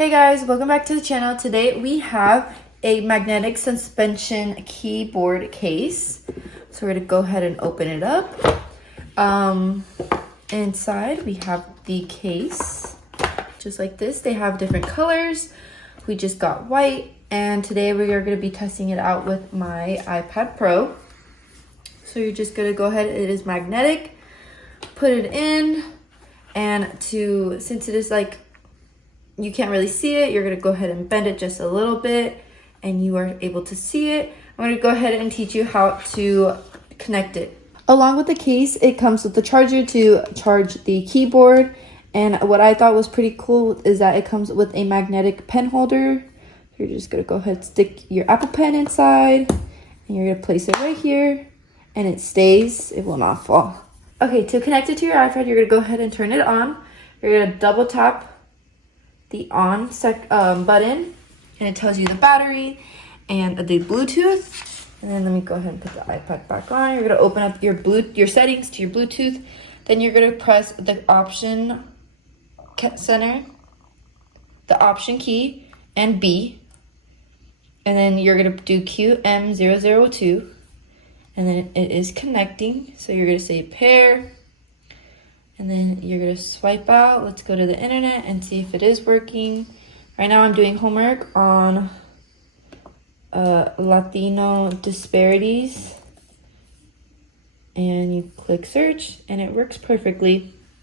Hey guys, welcome back to the channel. Today we have a magnetic suspension keyboard case. So we're gonna go ahead and open it up. Inside we have the case, just like this. They have different colors. We just got white, and today we are gonna be testing it out with my iPad Pro. So you're just gonna go ahead, it is magnetic, put it in, and since it is like, you can't really see it, you're gonna go ahead and bend it just a little bit and you are able to see it. I'm gonna go ahead and teach you how to connect it. Along with the case, it comes with the charger to charge the keyboard. And what I thought was pretty cool is that it comes with a magnetic pen holder. You're just gonna go ahead and stick your Apple Pen inside and you're gonna place it right here and it stays, it will not fall. Okay, to connect it to your iPad, you're gonna go ahead and turn it on. You're gonna double tap the on button and it tells you the battery and the Bluetooth. And then let me go ahead and put the iPad back on. You're gonna open up your settings to your Bluetooth. Then you're gonna press the option center, the option key, and B. And then you're gonna do QM002. And then it is connecting. So you're gonna say pair. And then you're gonna swipe out. Let's go to the internet and see if it is working. Right now I'm doing homework on Latino disparities. And you click search and it works perfectly.